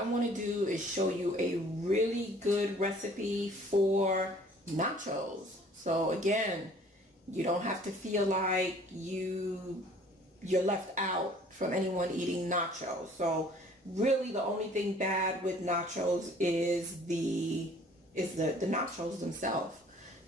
I want to do is show you a really good recipe for nachos. So again, you don't have to feel like you're left out from anyone eating nachos. So really the only thing bad with nachos is the nachos themselves.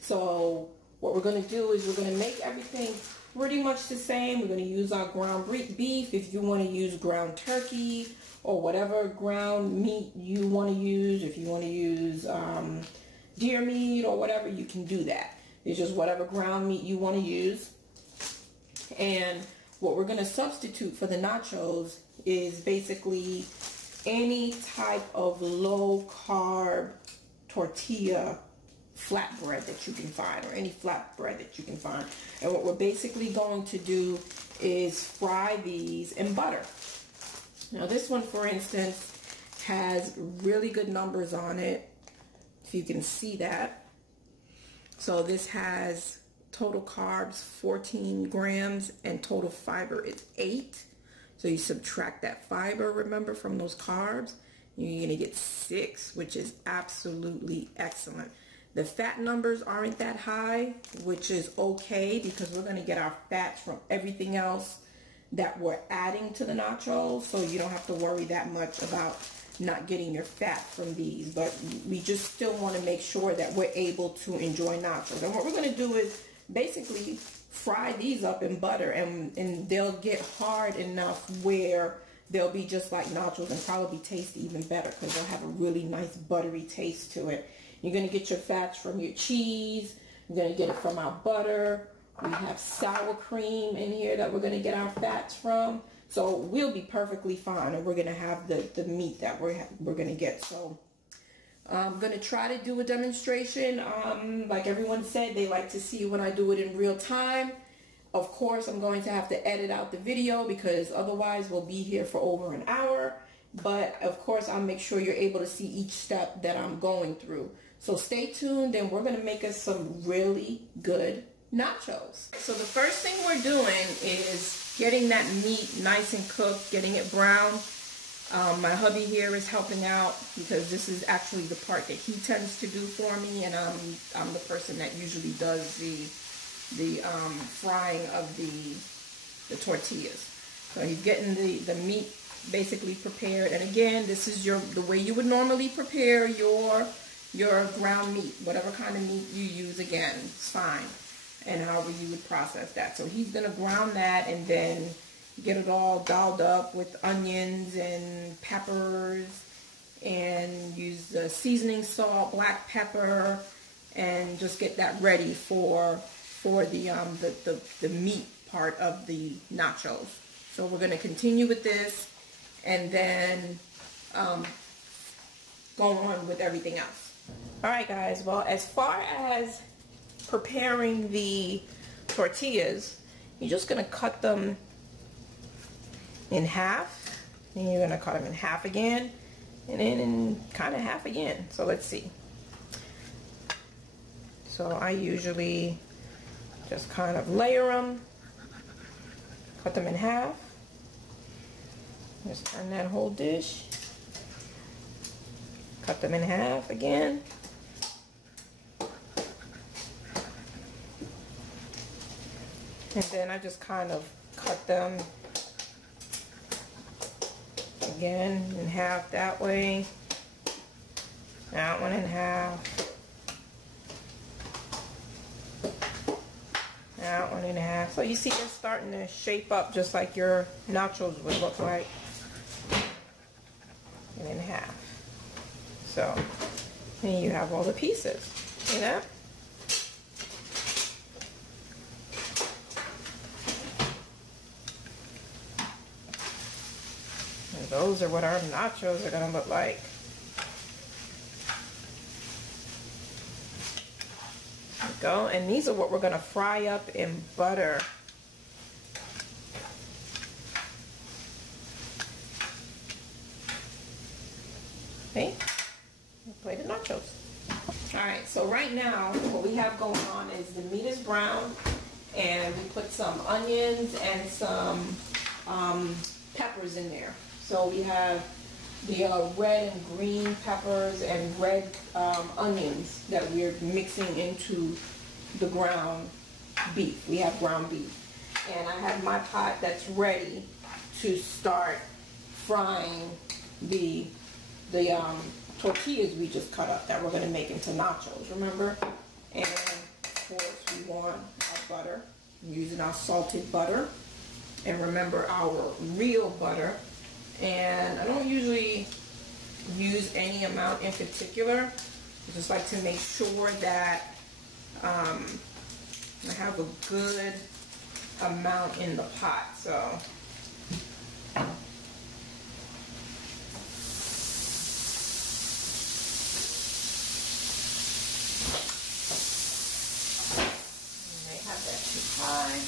So what we're going to do is we're going to make everything pretty much the same. We're going to use our ground beef. If you want to use ground turkey or whatever ground meat you want to use, if you want to use deer meat or whatever, you can do that. It's just whatever ground meat you want to use. And what we're going to substitute for the nachos is basically any type of low-carb tortilla flatbread that you can find, or any flatbread that you can find. And what we're basically going to do is fry these in butter. Now this one, for instance, has really good numbers on it, if you can see that. So this has total carbs 14 grams and total fiber is 8. So you subtract that fiber, remember, from those carbs, you're going to get 6, which is absolutely excellent. The fat numbers aren't that high, which is okay because we're going to get our fats from everything else that we're adding to the nachos. So you don't have to worry that much about not getting your fat from these. But we just still want to make sure that we're able to enjoy nachos. And what we're going to do is basically fry these up in butter, and they'll get hard enough where they'll be just like nachos and probably taste even better because they'll have a really nice buttery taste to it. You're going to get your fats from your cheese. You're going to get it from our butter. We have sour cream in here that we're going to get our fats from. So we'll be perfectly fine, and we're going to have the meat that we're going to get. So I'm going to try to do a demonstration. Like everyone said, they like to see when I do it in real time. Of course, I'm going to have to edit out the video because otherwise we'll be here for over an hour. But of course, I'll make sure you're able to see each step that I'm going through. So stay tuned, and we're going to make us some really good nachos. So the first thing we're doing is getting that meat nice and cooked, getting it brown. My hubby here is helping out because this is actually the part that he tends to do for me, and I'm the person that usually does the frying of the tortillas. So he's getting the meat basically prepared, and again, this is the way you would normally prepare your ground meat, whatever kind of meat you use. Again, it's fine, and however you would process that. So he's gonna ground that and then get it all dolled up with onions and peppers, and use the seasoning salt, black pepper, and just get that ready for the meat part of the nachos. So we're gonna continue with this and then go on with everything else. All right, guys, well, as far as preparing the tortillas, you're just going to cut them in half, and you're going to cut them in half again, and then in kind of half again. So let's see. So I usually just kind of layer them, cut them in half, just turn that whole dish, cut them in half again. And then I just kind of cut them again in half that way. That one in half. That one in half. So you see they're starting to shape up just like your nachos would look like. And in half. So, and you have all the pieces. See that? And those are what our nachos are going to look like. There we go. And these are what we're going to fry up in butter. Okay. Plate of nachos. Alright, so right now what we have going on is the meat is brown, and we put some onions and some peppers in there. So we have red and green peppers and red onions that we're mixing into the ground beef. We have ground beef. And I have my pot that's ready to start frying the tortillas we just cut up that we're going to make into nachos, remember? And of course we want our butter. I'm using our salted butter. And remember our real butter. And I don't usually use any amount in particular. I just like to make sure that I have a good amount in the pot. So high.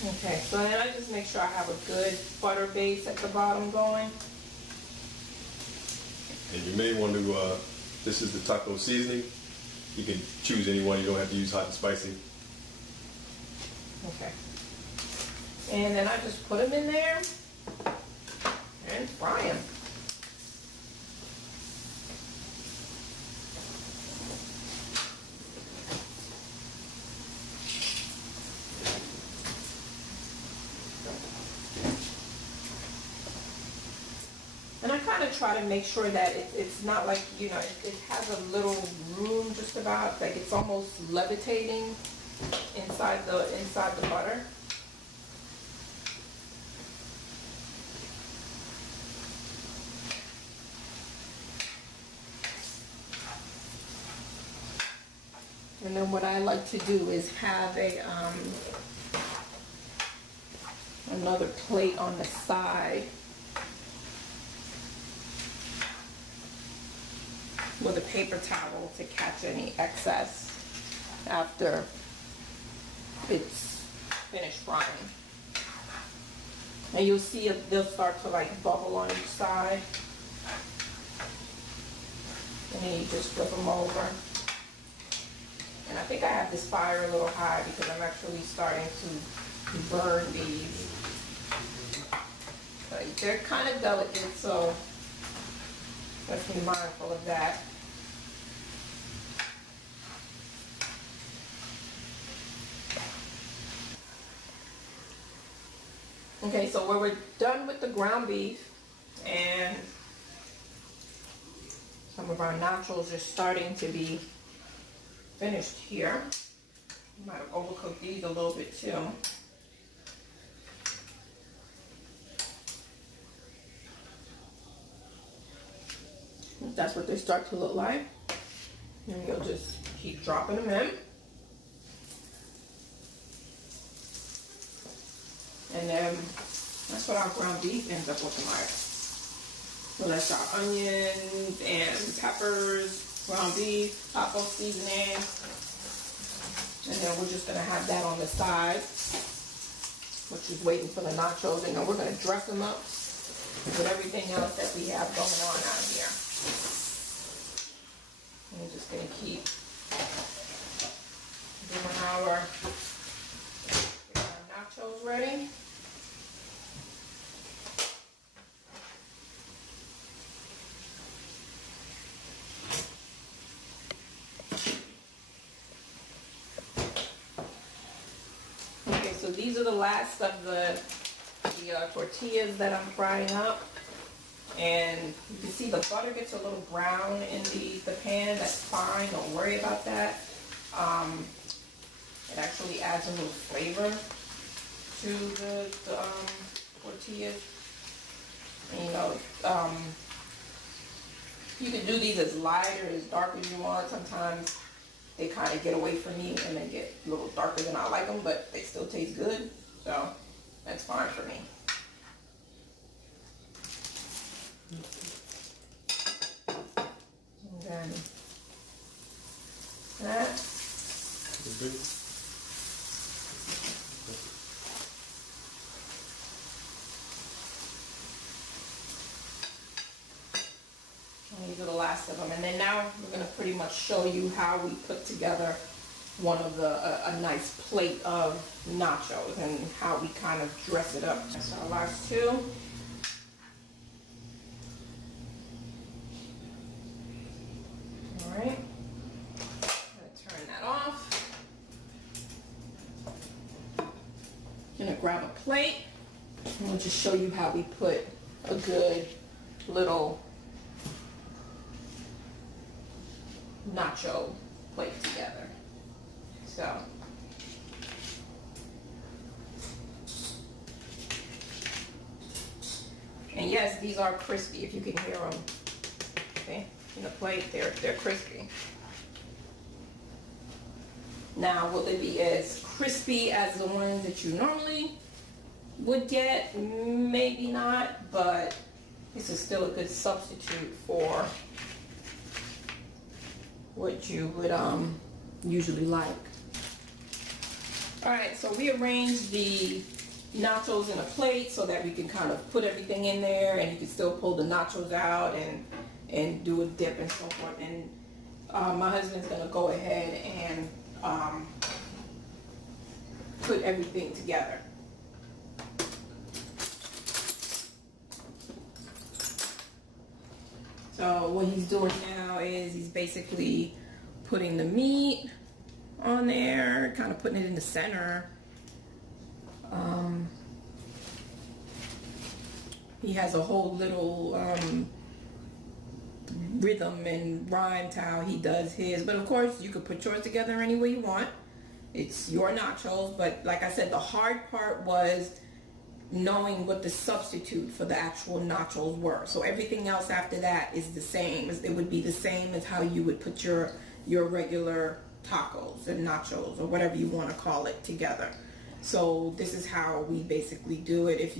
Okay, so then I just make sure I have a good butter base at the bottom going. And you may want to, this is the taco seasoning. You can choose any one, you don't have to use hot and spicy. Okay. And then I just put them in there and fry them. And I kind of try to make sure that it's not like, you know, it has a little room just about, like it's almost levitating inside the butter. And then what I like to do is have a another plate on the side with a paper towel to catch any excess after it's finished frying. And you'll see they'll start to like bubble on each side. And then you just flip them over. And I think I have this fire a little high because I'm actually starting to burn these. But they're kind of delicate, so let's be mindful of that. Okay, so when we're done with the ground beef and some of our nachos are starting to be finished here. Might have overcooked these a little bit too. That's what they start to look like. And you'll just keep dropping them in. And then that's what our ground beef ends up looking like. So that's our onions and peppers, ground beef, taco seasoning. And then we're just gonna have that on the side, which is waiting for the nachos. And then we're gonna dress them up with everything else that we have going on out here. And we're just gonna keep doing our nachos ready. Okay, so these are the last of the tortillas that I'm frying up. And you can see the butter gets a little brown in the pan. That's fine, don't worry about that. It actually adds a little flavor to the tortillas. And, you know, you can do these as light or as dark as you want. Sometimes they kind of get away from me and they get a little darker than I like them, but they still taste good. So that's fine for me. And then that. And these are the last of them. And then now we're going to pretty much show you how we put together one of the, a nice plate of nachos and how we kind of dress it up. That's our last two. All right. Turn that off. Gonna grab a plate and we'll just show you how we put a good little nacho plate together. So and yes, these are crispy if you can hear them. Okay, in the plate, they're crispy. Now, will they be as crispy as the ones that you normally would get? Maybe not, but this is still a good substitute for what you would usually like. All right, so we arranged the nachos in a plate so that we can kind of put everything in there, and you can still pull the nachos out and do a dip and so forth. And my husband's gonna go ahead and put everything together. So what he's doing now is he's basically putting the meat on there, kind of putting it in the center. He has a whole little rhythm and rhyme to how he does his, but of course you could put yours together any way you want. It's your nachos, but like I said, the hard part was knowing what the substitute for the actual nachos were. So everything else after that is the same. It would be the same as how you would put your regular tacos and nachos or whatever you want to call it together. So this is how we basically do it.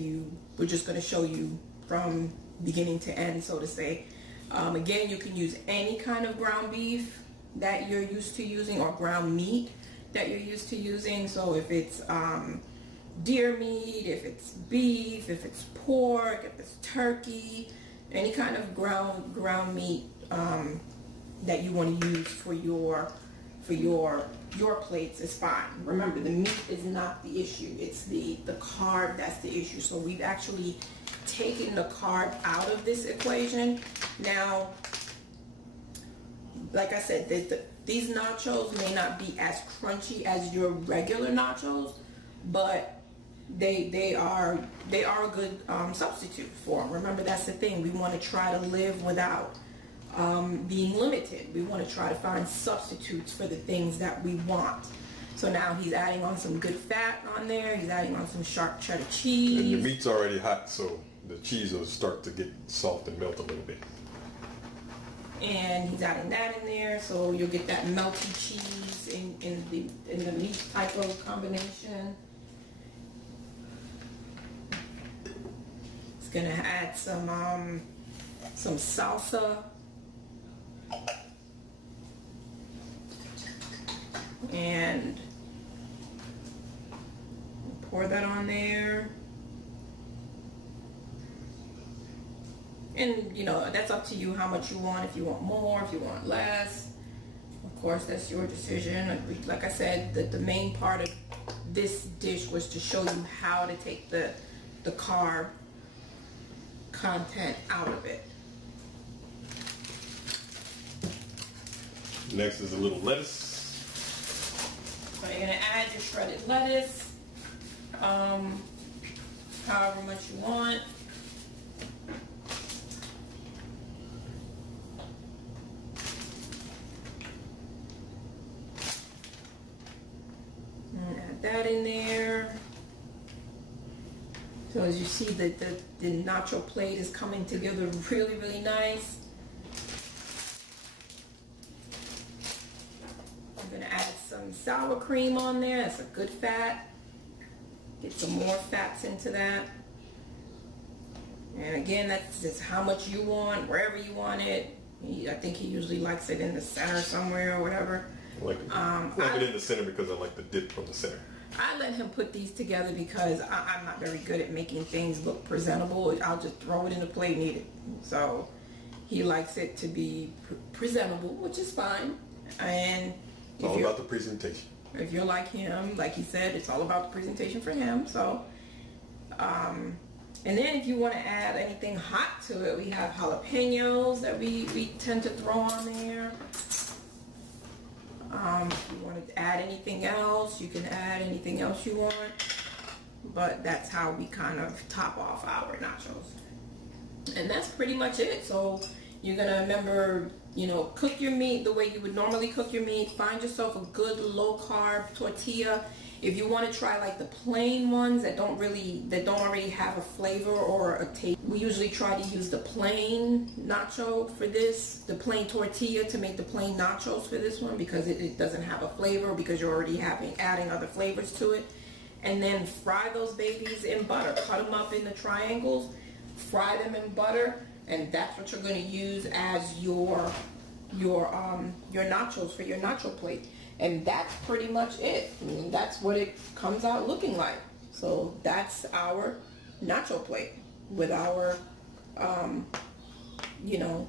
We're just going to show you from beginning to end, so to say. Again, you can use any kind of ground beef that you're used to using, or ground meat that you're used to using. So if it's deer meat, if it's beef, if it's pork, if it's turkey, any kind of ground meat that you want to use for your plates is fine. Remember, the meat is not the issue. It's the carb that's the issue. So we've actually taken the carb out of this equation. Now, like I said, these nachos may not be as crunchy as your regular nachos, but they are a good substitute for them. Remember, that's the thing. We want to try to live without being limited. We want to try to find substitutes for the things that we want. So now he's adding on some good fat on there. He's adding on some sharp cheddar cheese. And your meat's already hot, so the cheese will start to get soft and melt a little bit. And he's adding that in there, so you'll get that melty cheese in the meat type of combination. It's gonna add some salsa. And pour that on there. And you know, that's up to you how much you want, if you want more, if you want less. Of course, that's your decision. Like I said, the main part of this dish was to show you how to take the carb content out of it. Next is a little lettuce. So you're gonna add your shredded lettuce, however much you want. And add that in there. So as you see, the nacho plate is coming together really, really nice. I'm gonna add some sour cream on there. That's a good fat. Get some more fats into that. And again, that's just how much you want, wherever you want it. I think he usually likes it in the center somewhere or whatever. I like it in the center because I like the dip from the center. I let him put these together because I'm not very good at making things look presentable. I'll just throw it in the plate and eat it. So He likes it to be presentable, which is fine. And it's all about the presentation. If you're like him, like he said, it's all about the presentation for him. So, and then if you want to add anything hot to it, we have jalapenos that we tend to throw on there. If you want to add anything else, you can add anything else you want. But that's how we kind of top off our nachos. And that's pretty much it. So you're going to remember, you know, cook your meat the way you would normally cook your meat. Find yourself a good low-carb tortilla. If you want to try like the plain ones that don't already have a flavor or a taste, we usually try to use the plain nacho for this, the plain tortilla to make the plain nachos for this one, because it doesn't have a flavor, because you're already adding other flavors to it. And then fry those babies in butter. Cut them up into triangles, fry them in butter, and that's what you're going to use as your nachos for your nacho plate. And that's pretty much it. I mean, that's what it comes out looking like. So that's our nacho plate with our, you know,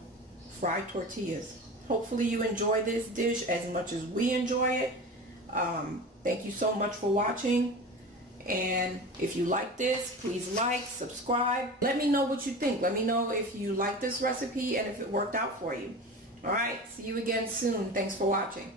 fried tortillas. Hopefully you enjoy this dish as much as we enjoy it. Thank you so much for watching. And if you like this, please like, subscribe. Let me know what you think. Let me know if you like this recipe and if it worked out for you. All right, see you again soon. Thanks for watching.